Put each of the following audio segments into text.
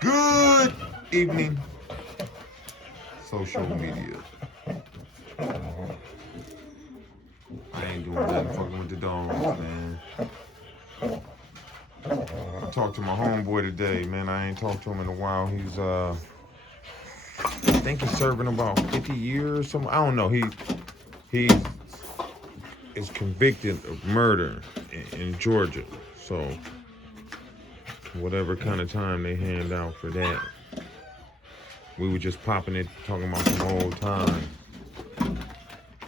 Good evening, social media. I ain't doing nothing fucking with the dogs, man. I talked to my homeboy today, man. I ain't talked to him in a while. He's I think he's serving about 50 years or something. I don't know. He is convicted of murder in Georgia. So whatever kind of time they hand out for that. We were just popping it, talking about some old times.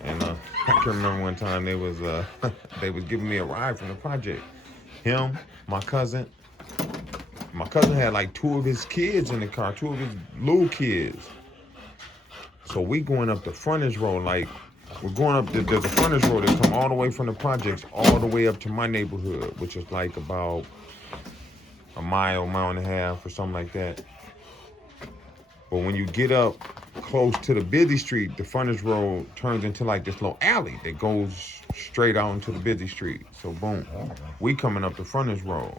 And I can remember one time they was giving me a ride from the project. Him, my cousin. My cousin had like 2 of his kids in the car, 2 of his little kids. So we going up the frontage road, like we're going up, there's a frontage road that come all the way from the projects all the way up to my neighborhood, which is like about a mile and a half or something like that. But when you get up close to the busy street, the frontage road turns into like this little alley that goes straight out into the busy street. So boom, we coming up the frontage road.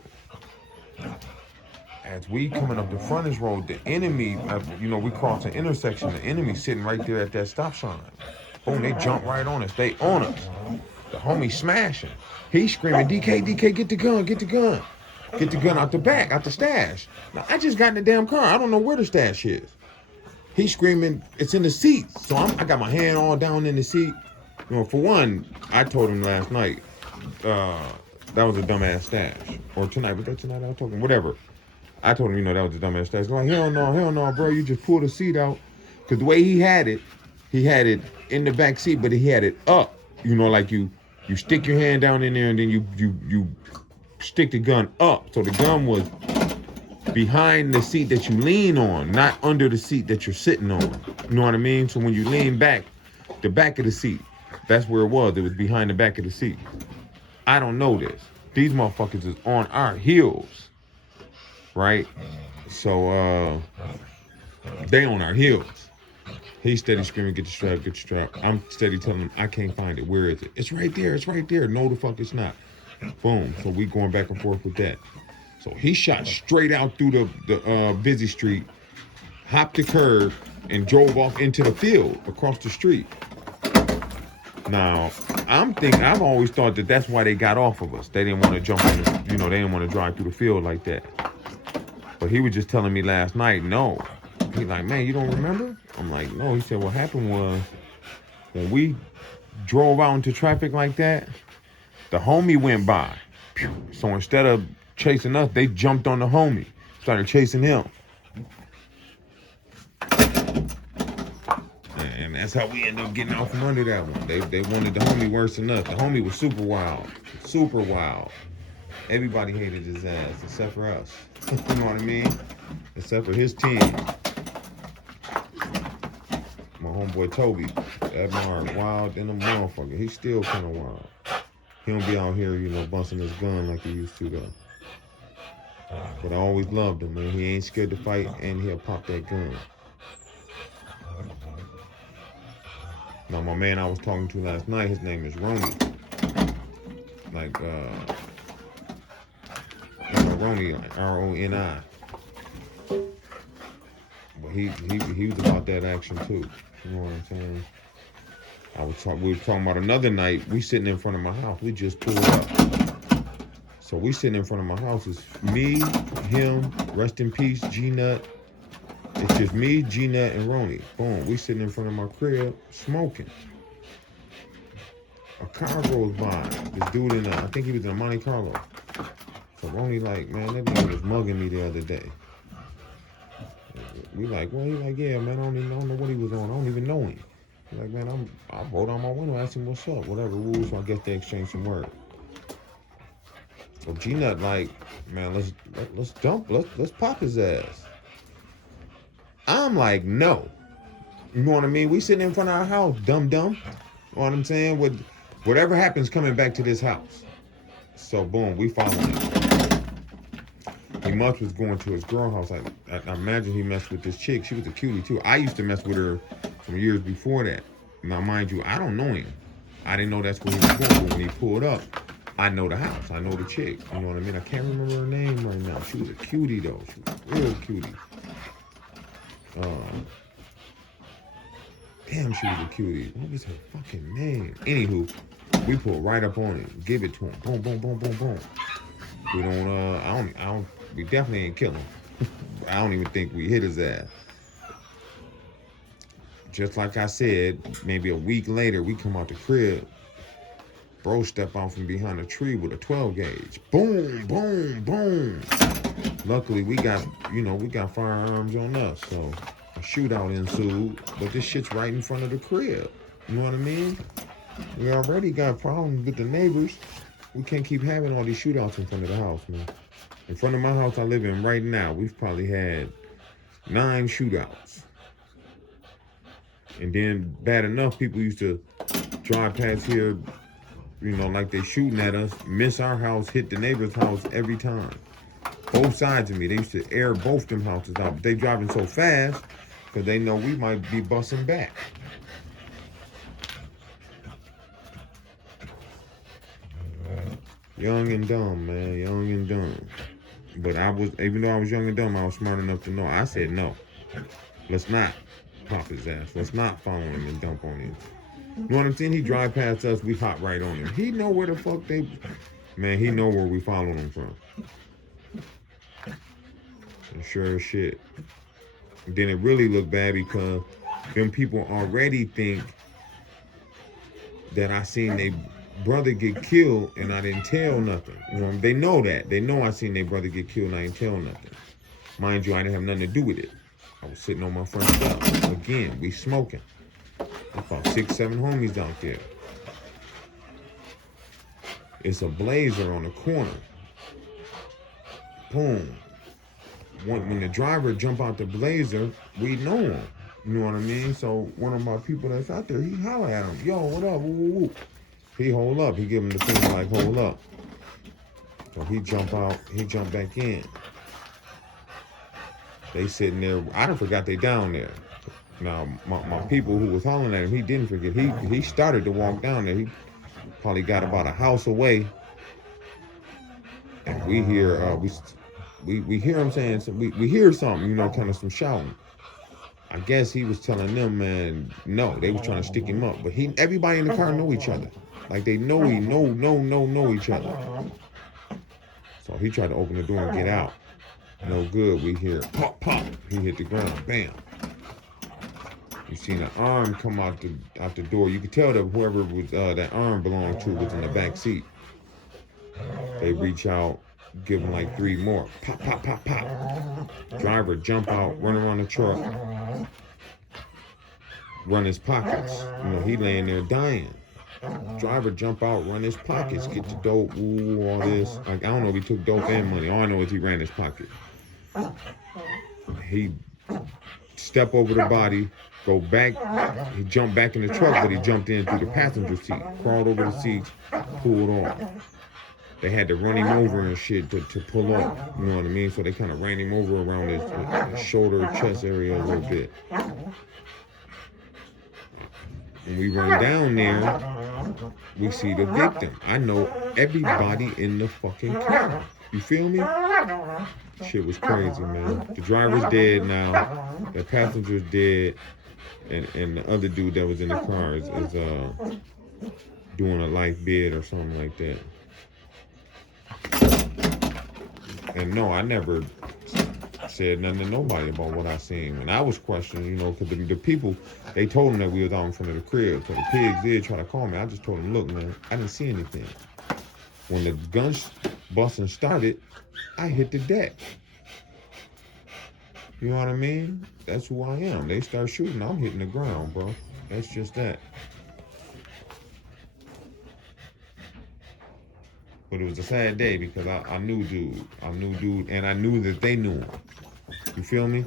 As we coming up the frontage road, the enemy, we cross an intersection, the enemy sitting right there at that stop sign. Boom, they jump right on us. They on us. The homie smashing. He's screaming, DK, get the gun, get the gun. Get the gun out the back, out the stash. Now, I just got in the damn car. I don't know where the stash is. He's screaming, it's in the seat. So I got my hand all down in the seat. For one, I told him last night, that was a dumbass stash. Or tonight, but that tonight I was talking, whatever. I told him, that was a dumbass stash. Like, hell no, bro, you just pull the seat out. Because the way he had it in the back seat, but he had it up. Like you stick your hand down in there and then you stick the gun up. So the gun was behind the seat that you lean on, not under the seat that you're sitting on. You know what I mean? So when you lean back, the back of the seat, that's where it was. It was behind the back of the seat. I don't know this. These motherfuckers is on our heels. Right? So they on our heels. He's steady screaming, get the strap, get the strap. I'm steady telling him, I can't find it. Where is it? It's right there. No, the fuck it's not. Boom. So we going back and forth with that. So he shot straight out through the busy street, hopped the curb, and drove off into the field across the street. Now, I've always thought that that's why they got off of us. They didn't want to jump in they didn't want to drive through the field like that. But he was just telling me last night, no. He's like, man, you don't remember? I'm like, no. He said, what happened was, when we drove out into traffic like that, the homie went by. So instead of chasing us, they jumped on the homie, started chasing him. And that's how we ended up getting out from under that one. They wanted the homie worse than us. The homie was super wild. Everybody hated his ass except for us. You know what I mean? Except for his team. My homeboy Toby, that man wild in the motherfucker. He's still kind of wild. He don't be out here, busting his gun like he used to though. But I always loved him, man. He ain't scared to fight and he'll pop that gun. Now my man I was talking to last night, his name is Roni. Like Roni, R-O-N-I. But he was about that action too. You know what I'm saying? We were talking about another night. We sitting in front of my house. We just pulled up. So we sitting in front of my house. It's me, him, rest in peace, G-Nut. It's just me, G-Nut, and Roni. Boom. We sitting in front of my crib smoking. A car goes by. This dude I think he was in Monte Carlo. So Roni like, man, that dude was mugging me the other day. We like, well, he like, yeah, man, I don't know what he was on. I don't even know him. He like, man, I rolled on my window, asked him what's up, whatever rules. So I guess they exchanged some words. So G-Nut like, man, let's pop his ass. I'm like, no. You know what I mean? We sitting in front of our house, dumb. You know what I'm saying? Whatever happens coming back to this house. So boom, we following him. He must was going to his girl house. I imagine he messed with this chick. She was a cutie too. I used to mess with her some years before that. Now mind you, I don't know him. I didn't know that's where he was going. But when he pulled up, I know the house. I know the chick. You know what I mean? I can't remember her name right now. She was a cutie, though. She was a real cutie. Damn, she was a cutie. What was her fucking name? Anywho, we pull right up on it. Give it to him. Boom, boom, boom, boom, boom. We don't, we definitely ain't kill him. I don't even think we hit his ass. Just like I said, maybe a week later, we come out the crib. Bro step out from behind a tree with a 12 gauge. Boom, boom, boom. Luckily, we got firearms on us, so a shootout ensued. But this shit's right in front of the crib. You know what I mean? We already got problems with the neighbors. We can't keep having all these shootouts in front of the house, man. In front of my house I live in right now, we've probably had 9 shootouts. And then, bad enough, people used to drive past here, you know, like they shooting at us, miss our house, hit the neighbor's house every time. Both sides of me. They used to air both them houses out. But they driving so fast because they know we might be busting back. Young and dumb, man. Young and dumb. But even though I was young and dumb, I was smart enough to know. I said no. Let's not pop his ass. Let's not follow him and dump on him. You know what I'm saying? He drive past us, we hop right on him. He know where the fuck man, he know where we following him from. And sure as shit. Then it really looked bad because them people already think that I seen their brother get killed and I didn't tell nothing. You know, they know that. They know I seen their brother get killed and I didn't tell nothing. Mind you, I didn't have nothing to do with it. I was sitting on my front step. Again, we smoking. About 6, 7 homies out there. It's a blazer on the corner. Boom. When the driver jump out the blazer, we know him. You know what I mean? So one of my people that's out there, he holler at him. Yo, what up? Woo, woo, woo. He hold up. He give him the finger like, hold up. So he jump out. He jump back in. They sitting there. I done forgot they down there. Now, my people who was hollering at him, he didn't forget. He started to walk down there. He probably got about a house away. And we hear, we hear him saying, we hear something, you know, kind of some shouting. I guess he was telling them, man, no, they was trying to stick him up. But everybody in the car know each other. Like they know each other. So he tried to open the door and get out. No good. We hear pop, pop. He hit the ground. Bam. You seen an arm come out the door. You could tell that whoever was that arm belonged to was in the back seat. They reach out, give him like 3 more. Pop, pop, pop, pop. Driver jump out, run around the truck, run his pockets. You know, he laying there dying. Driver jump out, run his pockets, get the dope, ooh, all this. Like, I don't know if he took dope and money. All I know is he ran his pocket. He step over the body, go back. He jumped back in the truck, but he jumped in through the passenger seat, crawled over the seats, pulled off. They had to run him over and shit to pull off. You know what I mean? So they kind of ran him over around his shoulder, chest area a little bit. When we run down there, we see the victim. I know everybody in the fucking car. You feel me? Shit was crazy, man. The driver's dead now. The passenger's dead. And the other dude that was in the car is doing a life bid or something like that. And no, I never said nothing to nobody about what I seen. When I was questioned, you know, because the people, they told them that we was out in front of the crib. So the pigs did try to call me. I just told them, look, man, I didn't see anything. When the gun busting started, I hit the deck. You know what I mean? That's who I am. They start shooting, I'm hitting the ground, bro. That's just that. But it was a sad day because I knew dude. And I knew that they knew him. You feel me?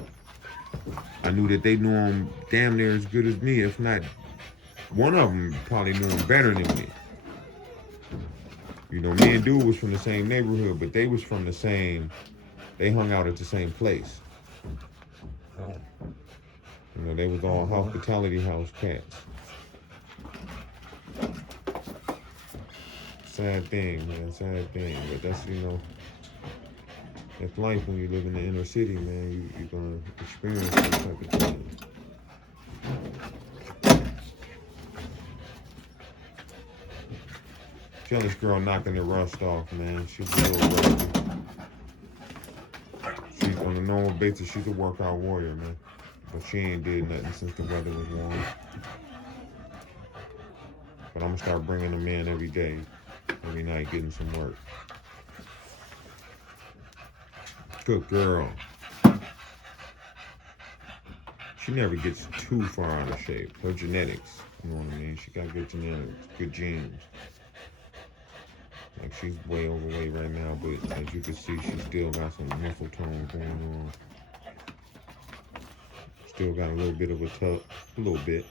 I knew that they knew him damn near as good as me. If not, one of them probably knew him better than me. You know, me and dude was from the same neighborhood, but they was from the same, they hung out at the same place. You know, they was all hospitality house cats. Sad thing, man. Sad thing. But that's, you know, that's life when you live in the inner city, man. You're going to experience that type of thing. Tell this girl knocking the rust off, man. She's a little rusty. She's on a normal basis, she's a workout warrior, man. But she ain't did nothing since the weather was warm. But I'm gonna start bringing them in every day, every night, getting some work. Good girl. She never gets too far out of shape. Her genetics, you know what I mean? She got good genetics, good genes. Like, she's way overweight right now, but as you can see, she still got some muscle tone going on. Still got a little bit of a tuck, a little bit.